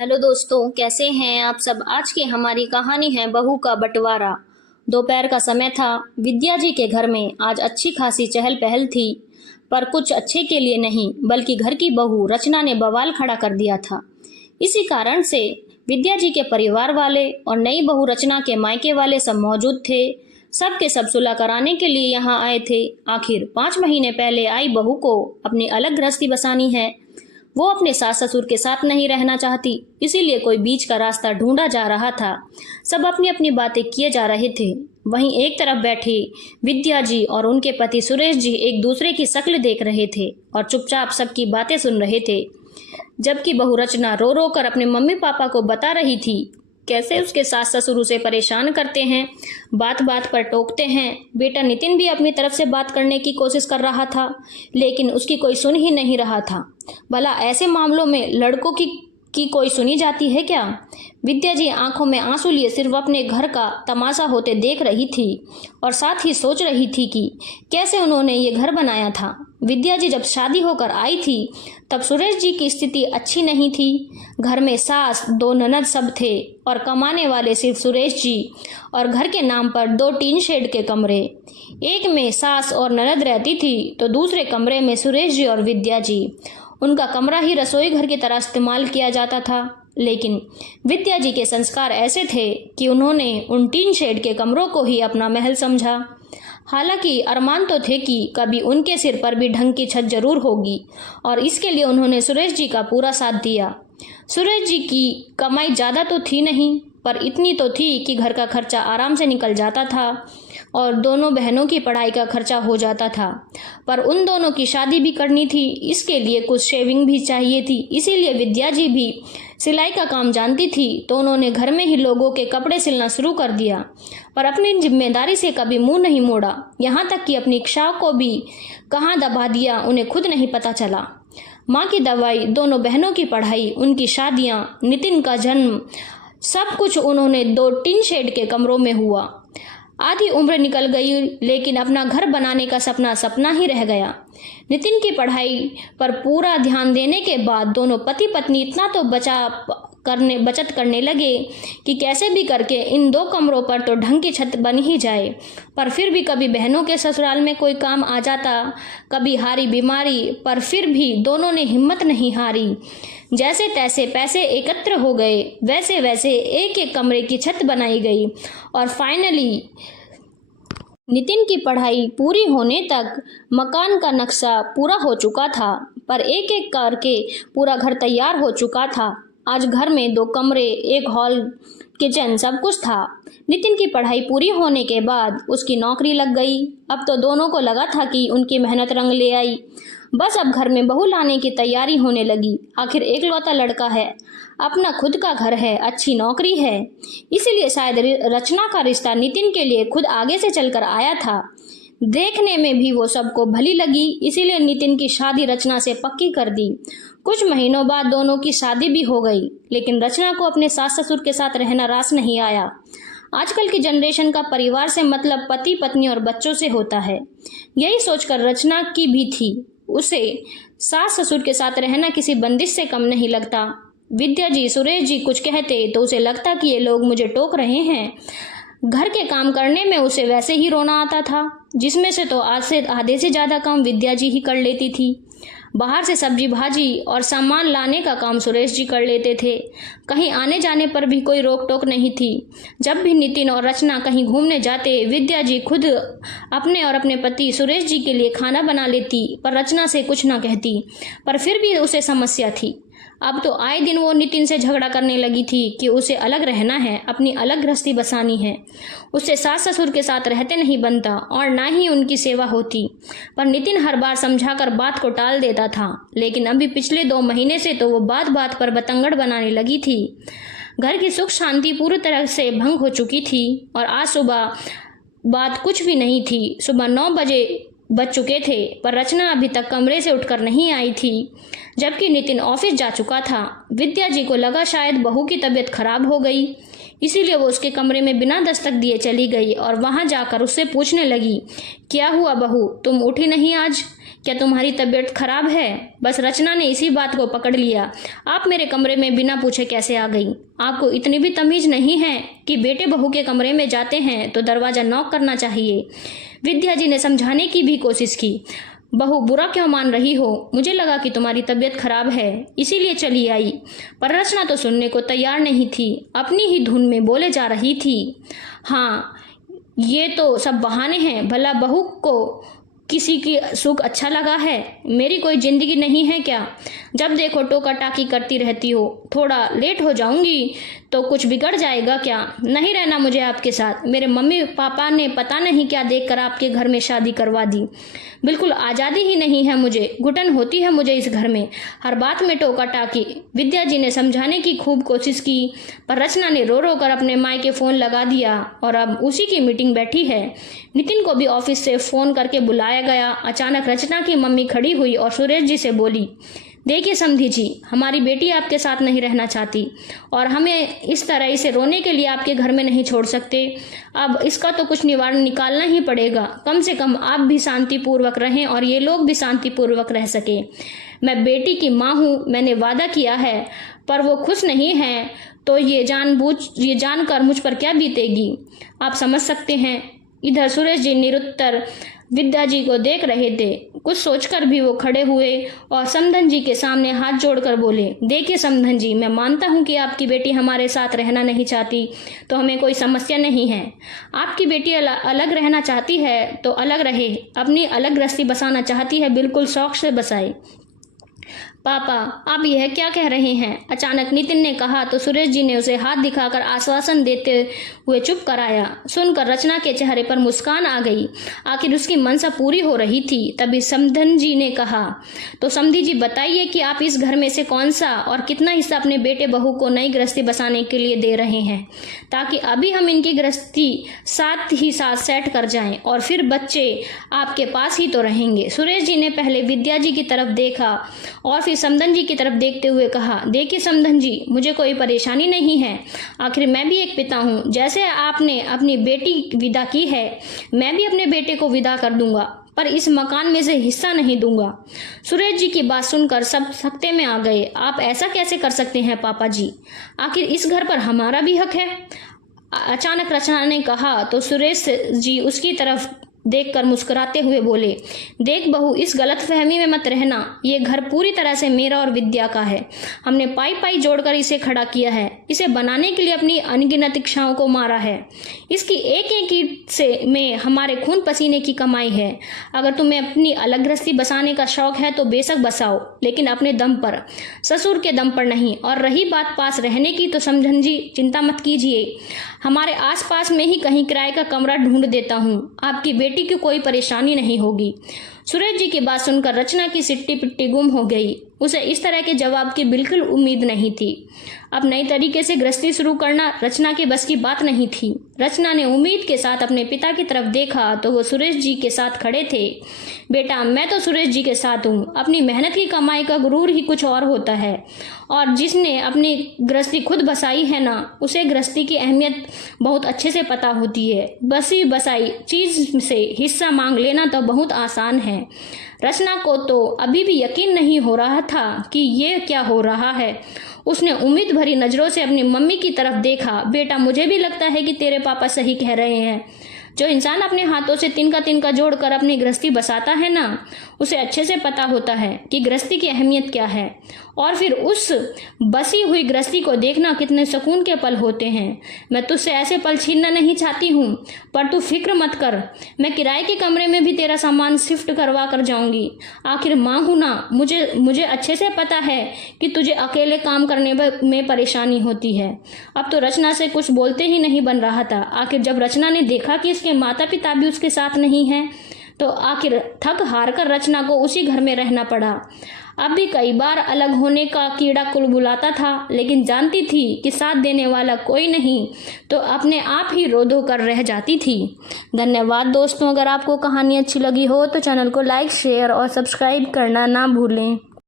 Hello दोस्तों, कैसे हैं आप सब। आज की हमारी कहानी है बहू का बंटवारा। दोपहर का समय था। विद्या जी के घर में आज अच्छी खासी चहल पहल थी, पर कुछ अच्छे के लिए नहीं, बल्कि घर की बहू रचना ने बवाल खड़ा कर दिया था। इसी कारण से विद्या जी के परिवार वाले और नई बहू रचना के मायके वाले सब मौजूद थे। सब के सब सुलह कराने के लिए यहाँ आए थे। आखिर 5 महीने पहले आई बहू को अपनी अलग गृहस्थी बसानी है। वो अपने सास ससुर के साथ नहीं रहना चाहती, इसीलिए कोई बीच का रास्ता ढूंढा जा रहा था। सब अपनी अपनी बातें किए जा रहे थे। वहीं एक तरफ बैठे विद्या जी और उनके पति सुरेश जी एक दूसरे की शक्ल देख रहे थे और चुपचाप सबकी बातें सुन रहे थे। जबकि बहू रचना रो रो कर अपने मम्मी पापा को बता रही थी कैसे उसके सास ससुर उसे परेशान करते हैं, बात बात पर टोकते हैं। बेटा नितिन भी अपनी तरफ से बात करने की कोशिश कर रहा था, लेकिन उसकी कोई सुन ही नहीं रहा था। भला ऐसे मामलों में लड़कों की कोई सुनी जाती है क्या। विद्या जी आंखों में आंसू लिए सिर्फ अपने घर का तमाशा होते देख रही थी और साथ ही सोच रही थी कि कैसे उन्होंने ये घर बनाया था। विद्या जी जब शादी होकर आई थी तब सुरेश जी की स्थिति अच्छी नहीं थी। घर में सास, 2 ननद सब थे और कमाने वाले सिर्फ सुरेश जी, और घर के नाम पर 2 टीन शेड के कमरे। एक में सास और ननद रहती थी तो दूसरे कमरे में सुरेश जी और विद्या जी। उनका कमरा ही रसोई घर की तरह इस्तेमाल किया जाता था, लेकिन विद्या जी के संस्कार ऐसे थे कि उन्होंने उन टीन शेड के कमरों को ही अपना महल समझा। हालांकि अरमान तो थे कि कभी उनके सिर पर भी ढंग की छत जरूर होगी, और इसके लिए उन्होंने सुरेश जी का पूरा साथ दिया। सुरेश जी की कमाई ज़्यादा तो थी नहीं, पर इतनी तो थी कि घर का खर्चा आराम से निकल जाता था और दोनों बहनों की पढ़ाई का खर्चा हो जाता था। पर उन दोनों की शादी भी करनी थी, इसके लिए कुछ शेविंग भी चाहिए थी। इसीलिए विद्या जी भी सिलाई का काम जानती थी, तो उन्होंने घर में ही लोगों के कपड़े सिलना शुरू कर दिया, पर अपनी जिम्मेदारी से कभी मुंह नहीं मोड़ा। यहाँ तक कि अपनी इच्छाओं को भी कहाँ दबा दिया उन्हें खुद नहीं पता चला। माँ की दवाई, दोनों बहनों की पढ़ाई, उनकी शादियाँ, नितिन का जन्म, सब कुछ उन्होंने 2 टिन शेड के कमरों में हुआ। आधी उम्र निकल गई, लेकिन अपना घर बनाने का सपना सपना ही रह गया। नितिन की पढ़ाई पर पूरा ध्यान देने के बाद दोनों पति पत्नी इतना तो बचत करने लगे कि कैसे भी करके इन 2 कमरों पर तो ढंग की छत बन ही जाए। पर फिर भी कभी बहनों के ससुराल में कोई काम आ जाता, कभी हारी बीमारी, पर फिर भी दोनों ने हिम्मत नहीं हारी। जैसे तैसे पैसे एकत्र हो गए, वैसे वैसे एक एक कमरे की छत बनाई गई और फाइनली नितिन की पढ़ाई पूरी होने तक मकान का नक्शा पूरा हो चुका था, पर एक एक करके पूरा घर तैयार हो चुका था। आज घर में 2 कमरे, एक हॉल, किचन, सब कुछ था। नितिन की पढ़ाई पूरी होने के बाद उसकी नौकरी लग गई। अब तो दोनों को लगा था कि उनकी मेहनत रंग ले आई। बस अब घर में बहू लाने की तैयारी होने लगी। आखिर एकलौता लड़का है, अपना खुद का घर है, अच्छी नौकरी है, इसीलिए शायद रचना का रिश्ता नितिन के लिए खुद आगे से चलकर आया था। देखने में भी वो सबको भली लगी, इसीलिए नितिन की शादी रचना से पक्की कर दी। कुछ महीनों बाद दोनों की शादी भी हो गई, लेकिन रचना को अपने सास ससुर के साथ रहना रास नहीं आया। आजकल की जनरेशन का परिवार से मतलब पति पत्नी और बच्चों से होता है, यही सोचकर रचना की भी थी। उसे सास ससुर के साथ रहना किसी बंदिश से कम नहीं लगता। विद्या जी, सुरेश जी कुछ कहते तो उसे लगता कि ये लोग मुझे टोक रहे हैं। घर के काम करने में उसे वैसे ही रोना आता था, जिसमें से तो आधे से ज़्यादा काम विद्या जी ही कर लेती थी। बाहर से सब्जी भाजी और सामान लाने का काम सुरेश जी कर लेते थे। कहीं आने जाने पर भी कोई रोक टोक नहीं थी। जब भी नितिन और रचना कहीं घूमने जाते, विद्या जी खुद अपने और अपने पति सुरेश जी के लिए खाना बना लेती, पर रचना से कुछ ना कहती। पर फिर भी उसे समस्या थी। अब तो आए दिन वो नितिन से झगड़ा करने लगी थी कि उसे अलग रहना है, अपनी अलग गृहस्थी बसानी है। उससे सास ससुर के साथ रहते नहीं बनता और ना ही उनकी सेवा होती। पर नितिन हर बार समझाकर बात को टाल देता था, लेकिन अभी पिछले 2 महीने से तो वो बात बात पर बतंगड़ बनाने लगी थी। घर की सुख शांति पूरी तरह से भंग हो चुकी थी और आज सुबह बात कुछ भी नहीं थी। सुबह 9 बज चुके थे, पर रचना अभी तक कमरे से उठकर नहीं आई थी, जबकि नितिन ऑफिस जा चुका था। विद्या जी को लगा शायद बहू की तबीयत खराब हो गई, इसीलिए वो उसके कमरे में बिना दस्तक दिए चली गई और वहां जाकर उससे पूछने लगी, क्या हुआ बहू, तुम उठी नहीं आज? क्या तुम्हारी तबीयत खराब है? बस रचना ने इसी बात को पकड़ लिया। आप मेरे कमरे में बिना पूछे कैसे आ गई? आपको इतनी भी तमीज नहीं है कि बेटे बहू के कमरे में जाते हैं तो दरवाजा नॉक करना चाहिए। विद्या जी ने समझाने की भी कोशिश की। बहू, बुरा क्यों मान रही हो? मुझे लगा कि तुम्हारी तबीयत खराब है इसीलिए चली आई। पर रचना तो सुनने को तैयार नहीं थी, अपनी ही धुन में बोले जा रही थी। हाँ, ये तो सब बहाने हैं। भला बहू को किसी की सुख अच्छा लगा है? मेरी कोई जिंदगी नहीं है क्या? जब देखो टोका टाकी करती रहती हो। थोड़ा लेट हो जाऊंगी तो कुछ बिगड़ जाएगा क्या? नहीं रहना मुझे आपके साथ। मेरे मम्मी पापा ने पता नहीं क्या देखकर आपके घर में शादी करवा दी। बिल्कुल आज़ादी ही नहीं है मुझे, घुटन होती है मुझे इस घर में। हर बात में टोका टाकी। विद्या जी ने समझाने की खूब कोशिश की, पर रचना ने रो रो कर अपने मायके फ़ोन लगा दिया और अब उसी की मीटिंग बैठी है। नितिन को भी ऑफिस से फ़ोन करके बुलाया गया। अचानक रचना की मम्मी खड़ी हुई और सुरेश जी से बोली, देखिए समधी जी, हमारी बेटी आपके साथ नहीं रहना चाहती और हमें इस तरह इसे रोने के लिए आपके घर में नहीं छोड़ सकते। अब इसका तो कुछ निवारण निकालना ही पड़ेगा। कम से कम आप भी शांतिपूर्वक रहें और ये लोग भी शांतिपूर्वक रह सके। मैं बेटी की माँ हूँ, मैंने वादा किया है, पर वो खुश नहीं है तो ये जानकर मुझ पर क्या बीतेगी आप समझ सकते हैं। इधर सुरेश जी निरुत्तर विद्या जी को देख रहे थे। कुछ सोचकर भी वो खड़े हुए और समधन जी के सामने हाथ जोड़कर बोले, देखिए समधन जी, मैं मानता हूँ कि आपकी बेटी हमारे साथ रहना नहीं चाहती तो हमें कोई समस्या नहीं है। आपकी बेटी अलग रहना चाहती है तो अलग रहे, अपनी अलग गृहस्थी बसाना चाहती है, बिल्कुल शौक से बसाए। पापा, आप यह क्या कह रहे हैं? अचानक नितिन ने कहा तो सुरेश जी ने उसे हाथ दिखाकर आश्वासन देते हुए चुप कराया। सुनकर रचना के चेहरे पर मुस्कान आ गई। आखिर उसकी मनसा पूरी हो रही थी। तभी समधन जी ने कहा, तो समधी जी बताइए कि आप इस घर में से कौन सा और कितना हिस्सा अपने बेटे बहू को नई गृहस्थी बसाने के लिए दे रहे हैं, ताकि अभी हम इनकी गृहस्थी साथ ही साथ सेट कर जाएं और फिर बच्चे आपके पास ही तो रहेंगे। सुरेश जी ने पहले विद्या जी की तरफ देखा और फिर समधन जी की तरफ देखते हुए कहा, देखिए समधन जी, मुझे कोई परेशानी नहीं है। आखिर मैं भी एक पिता हूँ। जैसे आपने अपनी बेटी विदा की है, मैं भी अपने बेटे को विदा कर दूंगा, पर इस मकान में से हिस्सा नहीं दूंगा। सुरेश जी की बात सुनकर सब सकते में आ गए। आप ऐसा कैसे कर सकते हैं पापा जी? आखिर इस घर पर हमारा भी हक है। अचानक रचना ने कहा तो सुरेश जी उसकी तरफ देखकर मुस्कुराते हुए बोले, देख बहू, इस गलतफहमी में मत रहना। ये घर पूरी तरह से मेरा और विद्या का है। हमने पाई पाई जोड़कर इसे खड़ा किया है। इसे बनाने के लिए अपनी अनगिनत इच्छाओं को मारा है। इसकी एक एक ईंट से में हमारे खून पसीने की कमाई है। अगर तुम्हें अपनी अलग गृहस्थी बसाने का शौक है तो बेशक बसाओ, लेकिन अपने दम पर, ससुर के दम पर नहीं। और रही बात पास रहने की, तो समझन जी चिंता मत कीजिए, हमारे आसपास में ही कहीं किराए का कमरा ढूंढ देता हूँ। आपकी बेटी की कोई परेशानी नहीं होगी। सुरेश जी की बात सुनकर रचना की सिट्टी पिट्टी गुम हो गई। उसे इस तरह के जवाब की बिल्कुल उम्मीद नहीं थी। अब नई तरीके से गृहस्थी शुरू करना रचना के बस की बात नहीं थी। रचना ने उम्मीद के साथ अपने पिता की तरफ देखा तो वो सुरेश जी के साथ खड़े थे। बेटा, मैं तो सुरेश जी के साथ हूँ। अपनी मेहनत की कमाई का गुरूर ही कुछ और होता है, और जिसने अपनी गृहस्थी खुद बसाई है ना, उसे गृहस्थी की अहमियत बहुत अच्छे से पता होती है। बसी बसाई चीज से हिस्सा मांग लेना तो बहुत आसान है। रचना को तो अभी भी यकीन नहीं हो रहा था कि ये क्या हो रहा है। उसने उम्मीद भरी नजरों से अपनी मम्मी की तरफ देखा। बेटा, मुझे भी लगता है कि तेरे पापा सही कह रहे हैं। जो इंसान अपने हाथों से तिनका तिनका जोड़कर अपनी गृहस्थी बसाता है ना, उसे अच्छे से पता होता है कि गृहस्थी की अहमियत क्या है, और फिर उस बसी हुई गृहस्थी को देखना कितने सुकून के पल होते हैं। मैं तुझसे ऐसे पल छीनना नहीं चाहती हूँ, पर तू फिक्र मत कर। मैं किराए के कमरे में भी तेरा सामान शिफ्ट करवा कर जाऊंगी। आखिर माँ हूँ ना, मुझे अच्छे से पता है कि तुझे अकेले काम करने में परेशानी होती है। अब तो रचना से कुछ बोलते ही नहीं बन रहा था। आखिर जब रचना ने देखा कि इसके माता पिता भी उसके साथ नहीं हैं, तो आखिर थक हार कर रचना को उसी घर में रहना पड़ा। अब भी कई बार अलग होने का कीड़ा कुलबुलाता था, लेकिन जानती थी कि साथ देने वाला कोई नहीं, तो अपने आप ही रो धो कर रह जाती थी। धन्यवाद दोस्तों। अगर आपको कहानी अच्छी लगी हो तो चैनल को लाइक, शेयर और सब्सक्राइब करना ना भूलें।